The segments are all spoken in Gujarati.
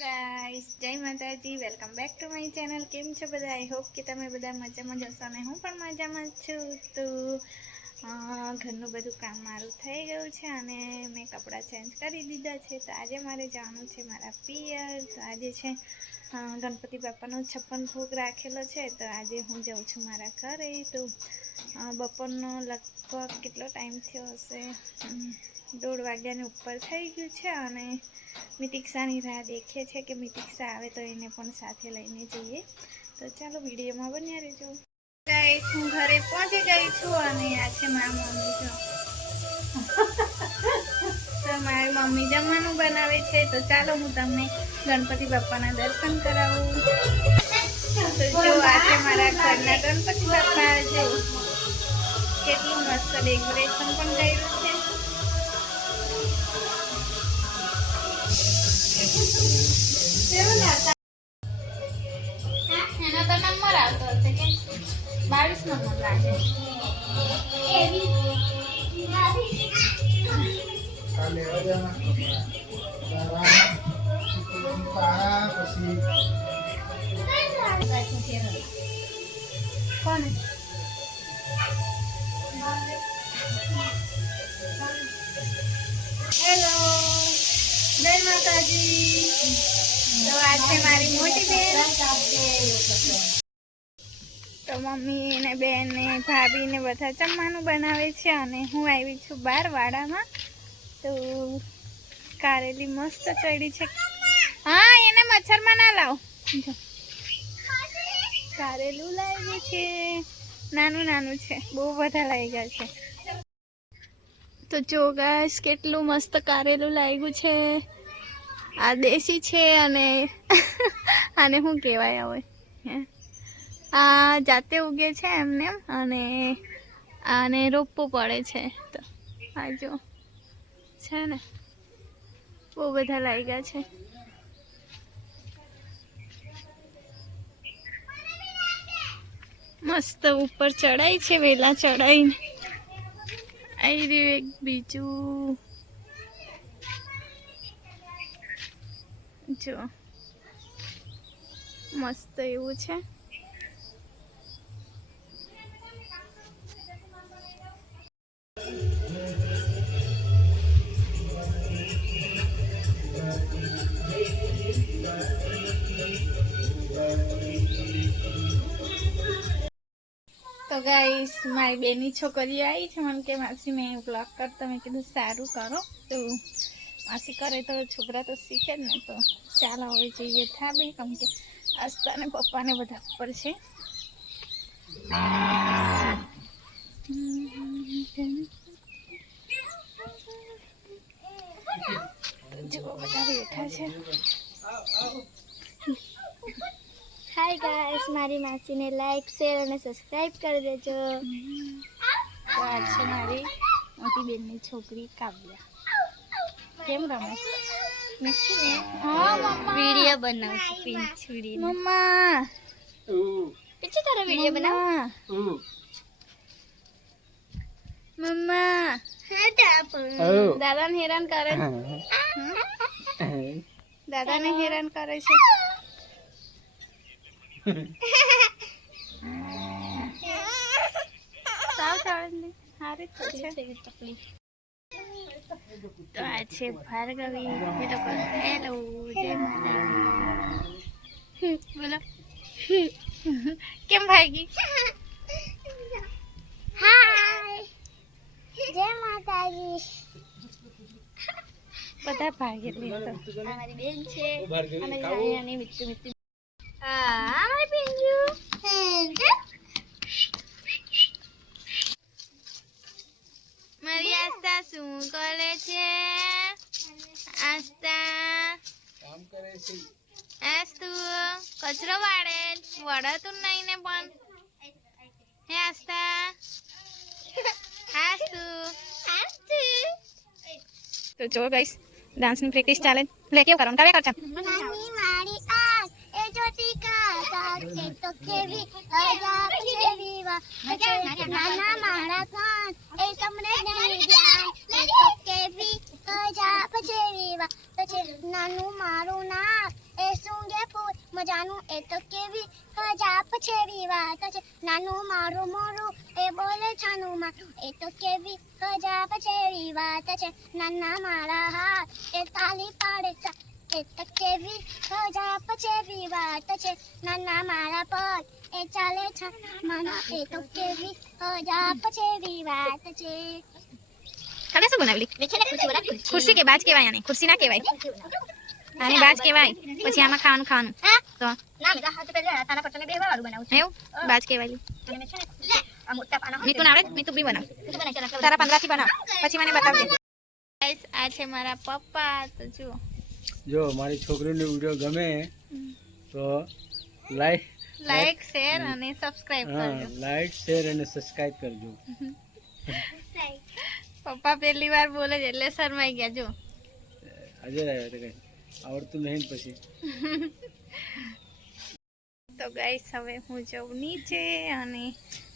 ગાઈસ જય માતાજી, welcome back to my channel. કેમ છો બધા? આઈ હોપ કે તમે બધા મજામાં જ હશો અને હું પણ મજામાં છું। તો ઘરનું બધું કામ મારું થઈ ગયું છે અને મેં કપડાં ચેન્જ કરી દીધા છે। તો આજે મારે જવાનું છે મારા પિયર। તો આજે છે ગણપતિ બાપાનો 56 ભોગ રાખેલો છે। તો આજે હું જાઉં છું મારા ઘરે। તો બપોરનો લગભગ કેટલો ટાઈમ થયો હશે, 1:30 વાગ્યાની ઉપર થઈ ગયું છે અને મિતિક્ષાની રાહ દેખે છે કે મિતિક્ષા આવે તો એને પણ સાથે લઈને જઈએ। તો ચાલો વિડીયોમાં બન્યા રહેજો। ગાઈસ હું ઘરે પહોંચી ગઈ છું અને આ છે મારી મમ્મી। જો તો મારી મમ્મી જમવાનું બનાવે છે। તો ચાલો હું તમને ગણપતિ બાપાના દર્શન કરાવું। તો જો આ છે મારા ઘરના ગણપતિ બાપા। જો કેટલું મસ્ત ડેકોરેશન પણ કર્યું છે। એનો તો નંબર આવતો હશે કે 22 નંબર લાગે। કોણ? હેલો, જય માતાજી। તો આ છે મારી મોટી બેન। તો મમ્મી ને બેન ને ભાભી ને બધા જમવાનું બનાવે છે અને હું આવી છું બહાર વાડામાં। તો કારેલી મસ્ત ચડી છે। હા, એને મચ્છરમાં ના લાવ। કારેલું લાવ્યું છે, નાનું નાનું છે, બહુ બધા લાગ્યા છે। તો જો ગાઈસ કેટલું મસ્ત કારેલું લાગ્યું છે। આ દેશી છે અને આને શું કહેવાય હવે, આ જાતે ઉગે છે એમને અને આને રોપવું પડે છે। તો આ જો છે ને બહુ બધા લાગ્યા છે। મસ્ત ઉપર ચડાઈ છે, વેલા ચડાઈને આવી રહ્યું એક બીજું। જો મસ્ત એવું છે। તો ગાઈસ મારી બેની છોકરીઓ આવી છે, મને કે માસી મેં બ્લોગ કરતો। મેં કીધું સારું કરો। તો માસી કરે તો છોકરા તો શીખે જ ને। તો ચાલો હવે જઈએ થાબે, કેમ કે આસ્તા ને પપ્પાને બધા ઉપર છે। જો બધા બેઠા છે। હાય ગાઈસ, મારી માસીને લાઈક શેર અને સબસ્ક્રાઇબ કરી દેજો। તો આ છે મારી મોટી બેનની છોકરી કાવ્યા। કેમ રમે? હા મમ્મા, વિડિયો બનાવશું પિંચુડી મમ્મા પીછે તારા વિડિયો બનાવ મમ્મા દાદાને હેરાન કરે છે। દાદાને હેરાન કરે છે। સાવ ચાલે હારી તો છે। તો આ છે ભાર્ગવી। એ લોકો હેલો, જય માતાજી બોલો। કેમ ભાગી? હાય, જય માતાજી। બધા ભાગેલી તો અમારી બેન છે, અમારી નાની નાની મિત્તી મિત્તી। હા મારી પિંજુ મારી આસ્તા શું કરે છે? આસ્તા કામ કરે છે। આસ્તુ કચરો વાળે, વળતું નહીં ને પણ। હે આસ્તા, આસ્તુ। તો જો ગાઈસ ડાન્સની પ્રેક્ટિસ ચાલે। લે કેવું કરવાનું? કાવે કરતા નાની મારી આસ એ જ્યોતિ કા સાક્ષે તો કેવી અજાબ છે વિવા। નાના મારા કાન એ સમરે નહીં ધ્યાન એ તો કેવી અજાબ છે વિવા। નાનું મારું નાક મજાનું એ તો કેવી ગજબ જેવી વાત છે નાનું મારું મોરું એ બોલે છાનું મારું એ તો કેવી ગજબ જેવી વાત છે નાના મારા હાથ એ તાલી પાડે છે એ તો કેવી ગજબ જેવી વાત છે નાના મારા પગ એ ચાલે છે માના એ તો કેવી ગજબ જેવી વાત છે કાલે શું બનાવેલી ખુરશી કે બાજ કહેવાય આને ખુરશી ના કહેવાય આને બાજ કહેવાય પછી આમાં ખાવાનું તો ના મેં હાથ પે તારા પટ્ટને બેહવા વાળું બનાવું છે એવું બાજ કહેવાય અને મેં છે ને આ મોટા પાના મીતું ના આવડે મીતું બી બનાવ તું બનાવી ચાલ તારા 15 થી બનાવ પછી મને બતાવજે ગાઈસ આ છે મારા પપ્પા તો જુઓ જો મારી છોકરીનો વિડિયો ગમે તો લાઈક શેર અને સબસ્ક્રાઇબ કરજો લાઈક શેર અને સબસ્ક્રાઇબ કરજો પપ્પા પહેલી વાર બોલે છે એટલે શરમાઈ ગયા જો આજે આવ્યો તો કઈ આવડતું નહીં પછી તો ગાઈસ હવે હું જાઉં નીચે અને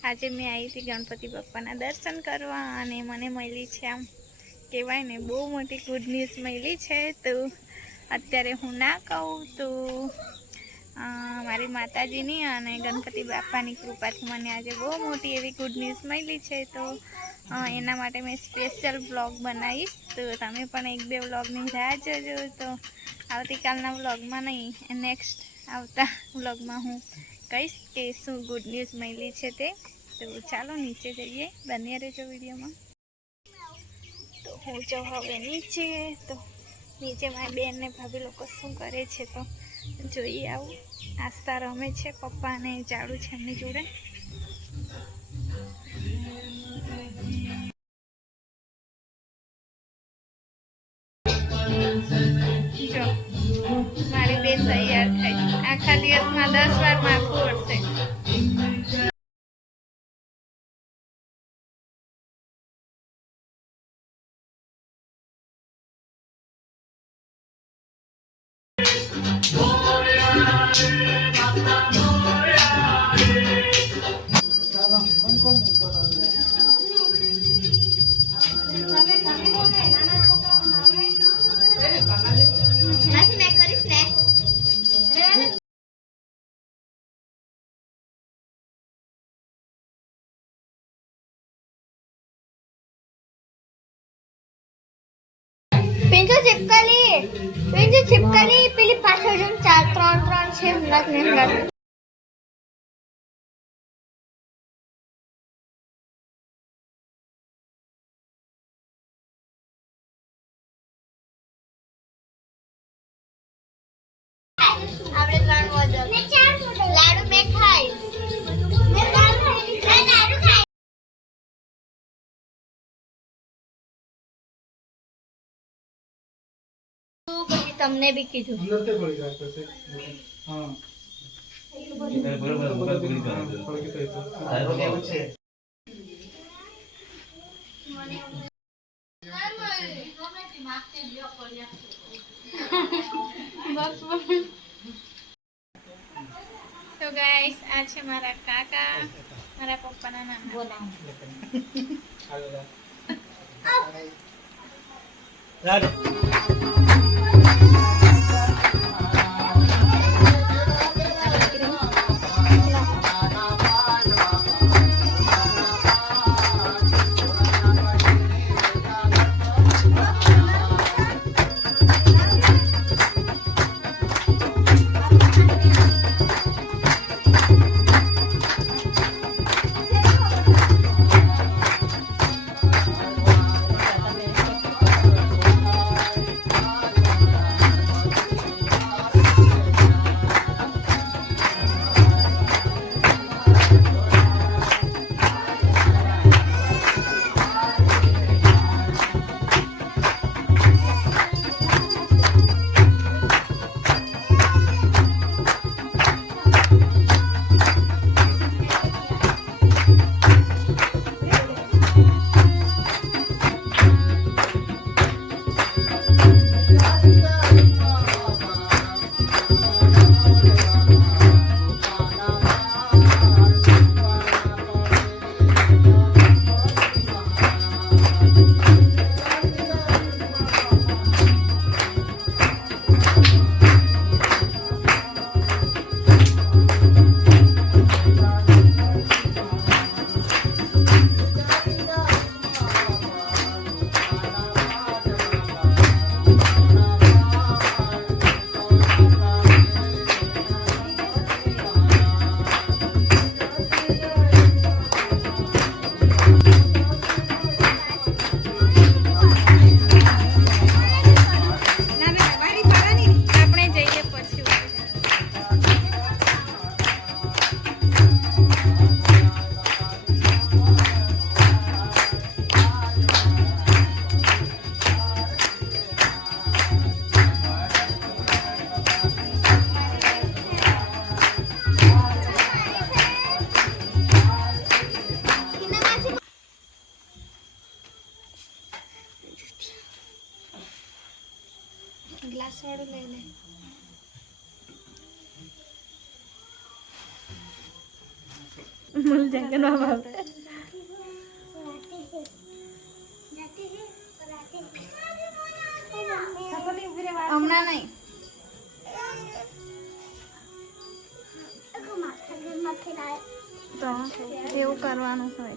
આજે મેં આવી હતી ગણપતિ બાપ્પાના દર્શન કરવા અને મને મળી છે આમ કહેવાય ને બહુ મોટી ગુડ ન્યૂઝ મળી છે તો અત્યારે હું ના કહું તો મારી માતાજીની અને ગણપતિ બાપાની કૃપાથી મને આજે બહુ મોટી એવી ગુડ ન્યૂઝ મળી છે તો એના માટે મેં સ્પેશિયલ વ્લોગ બનાવીશ તો તમે પણ 1-2 વ્લોગની રાહ જોજો તો આવતીકાલના વ્લોગમાં નહીં નેક્સ્ટ આવતા વ્લોગમાં હું કહીશ કે શું ગુડ ન્યૂઝ મળી છે તે તો ચાલો નીચે જઈએ બન્યા રહેજો વિડીયોમાં તો હું જાઉં હવે નીચે તો નીચે મારી બેન ને ભાભી લોકો શું કરે છે તો જોઈએ આવું આસ્તા રમે છે પપ્પાને ઝાડુ છે એમની જોડે જો મારી બેન તૈયાર થઈ આખા દિવસમાં 10 વાર માથું ઓળશે પિંજુ ચિપકલી પેલી પાછળ જો 4-3-3 છે હમણાં ને હમણાં આપણે 3 મોડલ ને 4 મોડલ લાડુ મેં ખાઈશ મેં લાડુ ખાઈશ તમને બી કીધું તો ગાઈસ આ છે મારા કાકા મારા પપ્પાના નામ બોલાવો मुल जाके ना भाव હમણાં નહીં તો એવું કરવાનું હોય